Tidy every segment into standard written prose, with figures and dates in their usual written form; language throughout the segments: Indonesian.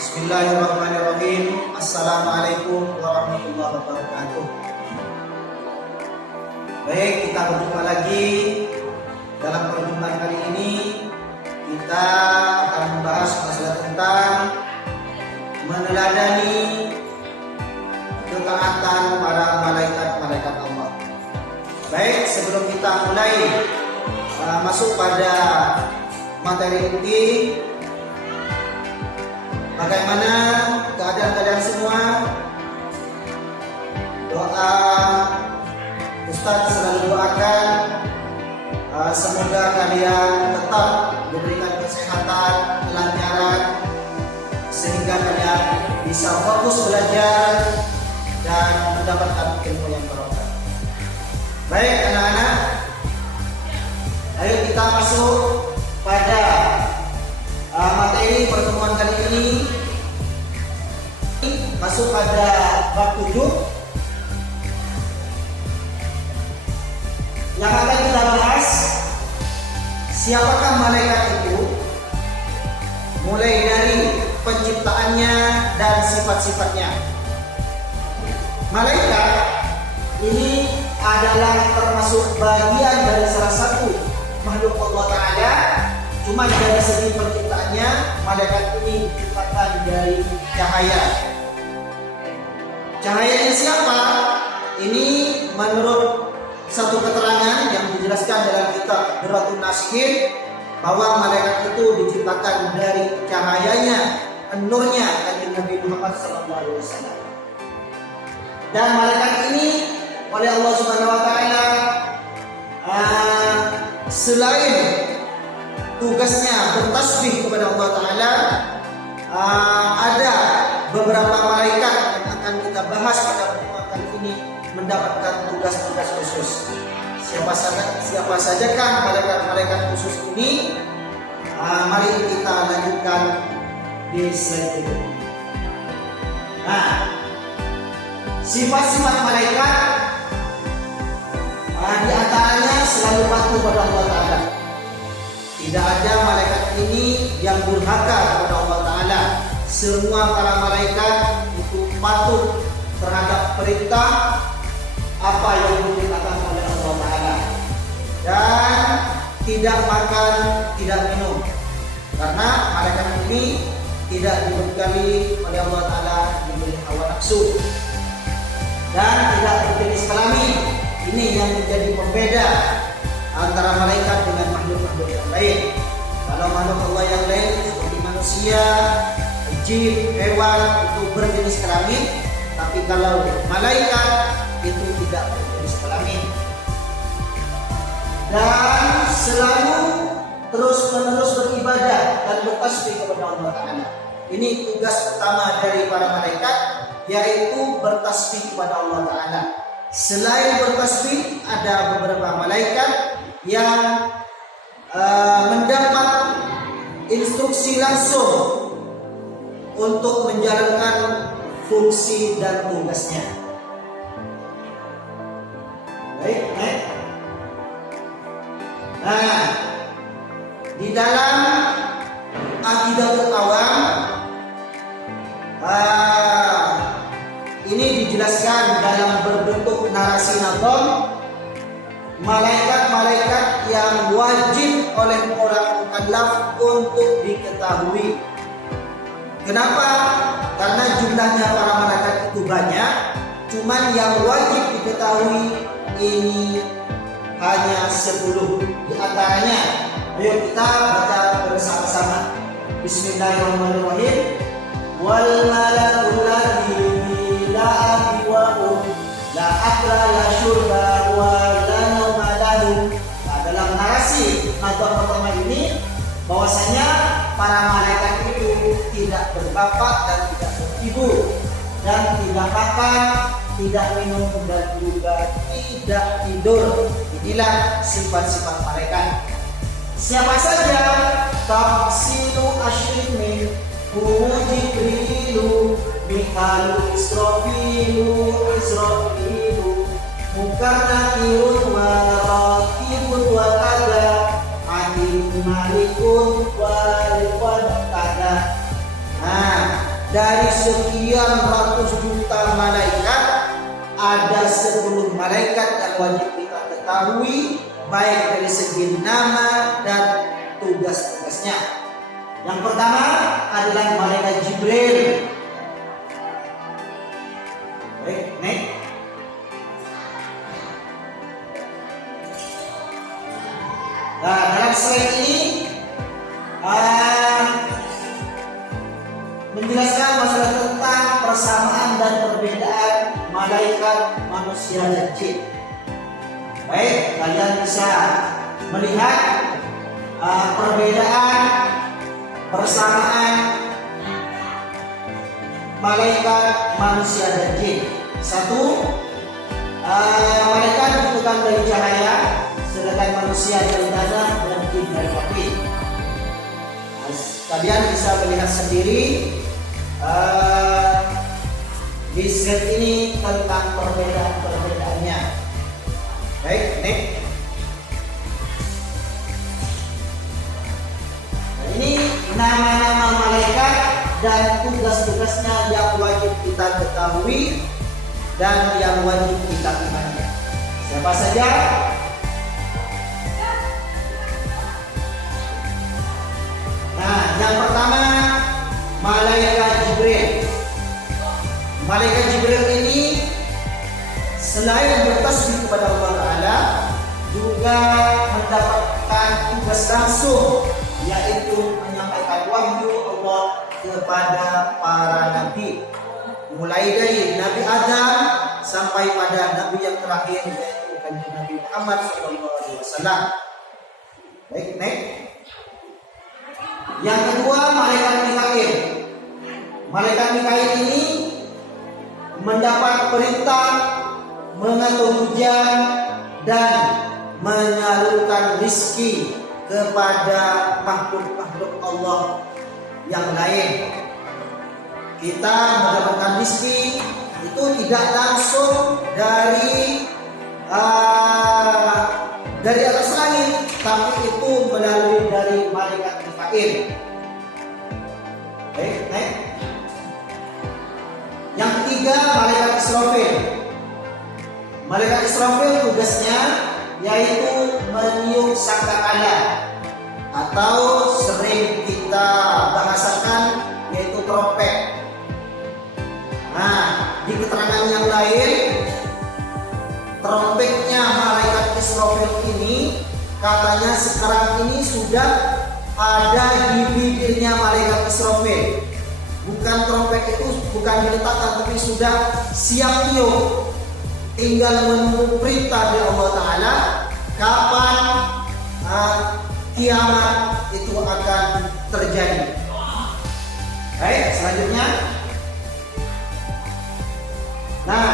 Bismillahirrahmanirrahim. Assalamualaikum warahmatullahi wabarakatuh. Baik, kita berjumpa lagi. Dalam perjumpaan kali ini kita akan membahas masalah tentang meneladani ketaatan para malaikat-malaikat Allah. Baik, sebelum kita mulai masuk pada materi inti, bagaimana keadaan semua? Doa Ustaz selalu doakan semoga kalian tetap diberikan kesehatan, kelancaran, sehingga kalian bisa fokus belajar dan mendapatkan ilmu yang barokah. Baik anak-anak, ayo kita masuk pada materi pertemuan kali ini. Masuk pada bab 7 yang akan kita bahas, siapakah malaikat itu, mulai dari penciptaannya dan sifat-sifatnya. Malaikat ini adalah termasuk bagian dari salah satu makhluk Allah Ta'ala. Cuma dari segi penciptaannya, malaikat ini diciptakan dari cahaya. Cahayanya siapa? Ini menurut satu keterangan yang dijelaskan dalam kitab Durratun Nasihin, bahwa malaikat itu diciptakan dari cahayanya, nurnya kanjeng Nabi Muhammad SAW. Dan malaikat ini oleh Allah Subhanahu Wa Taala selain tugasnya bertasbih kepada Allah Ta'ala, ada beberapa malaikat yang akan kita bahas pada pertemuan kali ini mendapatkan tugas-tugas khusus. Siapa sajakah malaikat-malaikat khusus ini? Mari kita lanjutkan di slide ini. Nah, sifat-sifat malaikat di antaranya selalu patuh pada Allah Ta'ala. Tidak ada malaikat ini yang durhaka kepada Allah Ta'ala. Semua para malaikat itu patuh terhadap perintah apa yang diperintahkan oleh Allah Ta'ala, dan tidak makan, tidak minum, karena malaikat ini tidak dibekali oleh Allah Ta'ala diberi hawa nafsu, dan tidak berjenis kelamin. Ini yang menjadi pembeda antara malaikat dengan makhluk-makhluk yang lain. Kalau makhluk Allah yang lain seperti manusia, jin, hewan itu berjenis kelamin, tapi kalau malaikat itu tidak berjenis kelamin. Dan selalu terus-menerus beribadah dan bertasbih kepada Allah Ta'ala. Ini tugas utama dari para malaikat, yaitu bertasbih kepada Allah Ta'ala. Selain bertasbih, ada beberapa malaikat yang mendapat instruksi langsung untuk menjalankan fungsi dan tugasnya. Baik. Nah, di dalam Aqidatul Awam ini dijelaskan dalam berbentuk narasi nazam, malaikat-malaikat yang wajib oleh orang mukallaf untuk diketahui. Kenapa? Karena jumlahnya para malaikat itu banyak, cuman yang wajib diketahui ini hanya 10 di antaranya. Ayo kita baca bersama-sama. Bismillahirrahmanirrahim. Wal malakul ladzi la abiwa la akla la syurba wa la nauma lahu. Nah, dalam narasi nazam pertama ini, bahwasanya para malaikat itu tidak berbapak dan tidak beribu, dan tidak makan, tidak minum, dan juga tidak tidur. Inilah sifat-sifat malaikat. Siapa saja? Tafsilu asyrimin Jibrilu, Mikalu, Israfilu, Mukarnakirun wa Rakibun wa kada, Adil Malikun wa Rikwan kada. Nah, dari sekian ratus juta malaikat ada 10 malaikat yang wajib kita ketahui, baik dari segi nama dan tugas-tugasnya. Yang pertama adalah malaikat Jibril. Baik, next. Nah, dalam slide ini menjelaskan masalah tentang persamaan dan perbedaan malaikat, manusia dan jin. Baik, kalian bisa melihat perbedaan persamaan malaikat, manusia dan jin. Satu, malaikat dibutuhkan dari cahaya, sedangkan manusia dari tanah dan jin dari api. Kalian bisa melihat sendiri di slide ini tentang perbedaan-perbedaannya. Baik, next. Nah, ini nama-nama malaikat dan tugas-tugasnya yang wajib kita ketahui dan yang wajib kita imani. Siapa saja? Nah, yang pertama malaikat Jibril. Malaikat Jibril ini selain bertasbih kepada Allah Ta'ala, juga mendapatkan tugas langsung, yaitu menyampaikan wahyu Allah kepada para nabi, mulai dari Nabi Adam sampai pada nabi yang terakhir, yaitu Nabi Muhammad SAW. Baik, next. Yang kedua, malaikat Mikail. Malaikat Mikail ini mendapat perintah mengatur hujan dan menyalurkan rizki kepada makhluk-makhluk Allah yang lain. Kita mendapatkan rizki itu tidak langsung dari atas langit, tapi itu melalui dari malaikat Mikail. Baik, next. Yang ketiga, malaikat Israfil. Malaikat Israfil tugasnya yaitu meniup sangkakala, atau sering kita bahasakan yaitu trompet. Nah, di keterangan yang lain, trompetnya malaikat Israfil ini katanya sekarang ini sudah ada di bibirnya malaikat Israfil. Bukan trompet itu bukan diletakkan, tapi sudah siap tiup. Tinggal menunggu perintah dari Allah Ta'ala kapan kiamat itu akan terjadi. Baik, selanjutnya. Nah,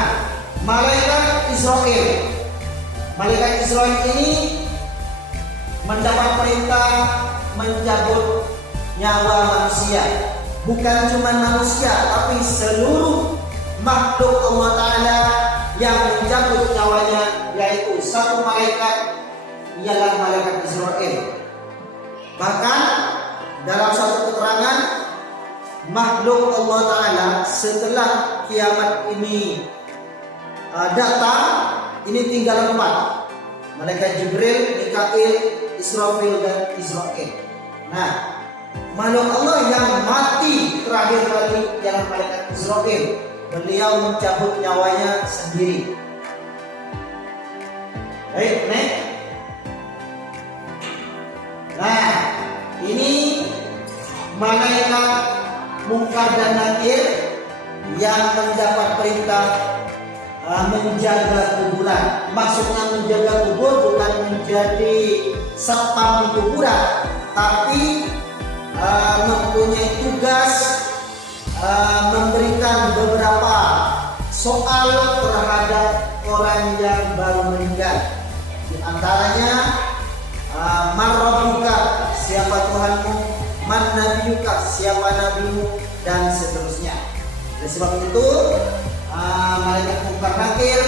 malaikat Israel. Malaikat Israel ini mendapat perintah mencabut nyawa manusia. Bukan cuma manusia, tapi seluruh makhluk Allah Ta'ala yang mencabut nyawanya, yaitu satu malaikat, ialah malaikat Israel. Bahkan dalam satu keterangan, makhluk Allah Ta'ala setelah kiamat ini datang, ini tinggal 4: malaikat Jibril, Mikail, Israfil dan Israel. Nah, makhluk Allah yang mati terakhir kali ialah malaikat Israel. Beliau mencabut nyawanya sendiri. Baik, next. Nah, ini malaikat Munkar dan Nakir yang mendapat perintah menjaga kuburan. Maksudnya menjaga kubur bukan menjadi satpam di kuburan, tapi mempunyai tugas memberikan beberapa soal terhadap orang yang baru meninggal. Di antaranya, man rabbuka, siapa Tuhanmu, man nabiyuka, siapa nabimu, dan seterusnya. Oleh sebab itu, malaikat Munkar Nakir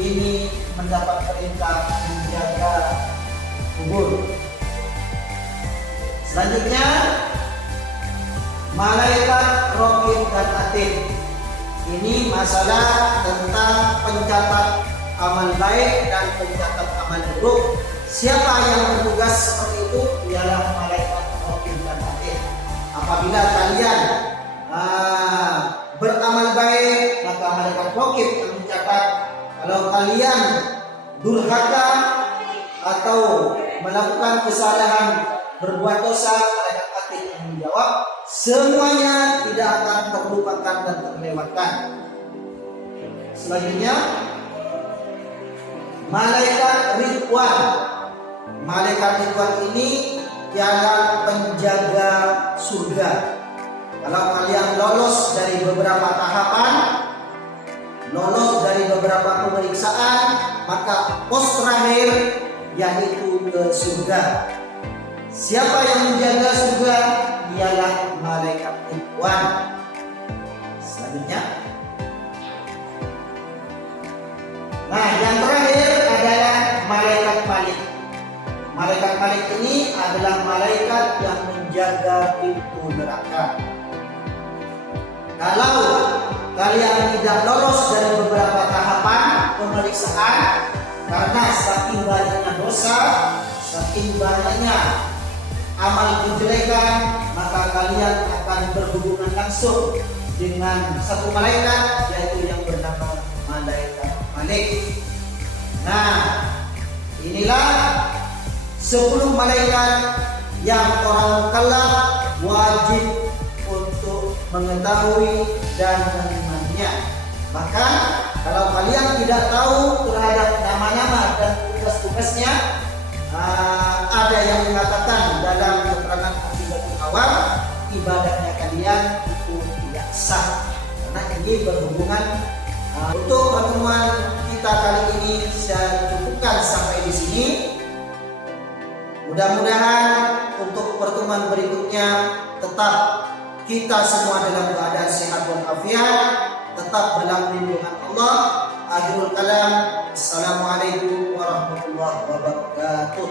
ini mendapat perintah menjaga kubur. Selanjutnya, malaikat Raqib dan Atid. Ini masalah tentang pencatat amal baik dan pencatat amal buruk. Siapa yang bertugas seperti itu? Ialah malaikat Raqib dan Atid. Apabila kalian beramal baik, maka malaikat Raqib yang mencatat. Kalau kalian durhaka atau melakukan kesalahan, berbuat dosa, malaikat Atid yang menjawab. Semuanya tidak akan terlupakan dan terlewatkan. Selanjutnya, malaikat Ridwan. Malaikat Ridwan ini ialah penjaga surga. Kalau kalian lolos dari beberapa tahapan, lolos dari beberapa pemeriksaan, maka pos terakhir yaitu ke surga. Siapa yang menjaga surga? Ialah malaikat Ridwan. Selanjutnya, nah yang terakhir adalah malaikat Malik. Malaikat Malik ini adalah malaikat yang menjaga pintu neraka. Kalau kalian tidak lolos dari beberapa tahapan pemeriksaan karena saking banyaknya dosa, saking banyaknya amal kejelekan, maka kalian akan berhubungan langsung dengan satu malaikat, yaitu yang bernama malaikat Malik. Nah, inilah 10 malaikat yang orang mukallaf wajib untuk mengetahui dan mengenalnya. Maka kalau kalian tidak tahu terhadap nama-nama dan tugas-tugasnya, ada yang mengatakan dalam keterangan Aqidatul Awam, ibadahnya kalian itu tidak sah, karena ini berhubungan. Untuk pertemuan kita kali ini saya cukupkan sampai di sini. Mudah-mudahan untuk pertemuan berikutnya tetap kita semua dalam keadaan sehat walafiat, tetap dalam lindungan Allah. Akhirul kalam, assalamualaikum warahmatullahi wabarakatuh.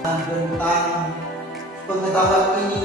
Tentang pengetahuan ini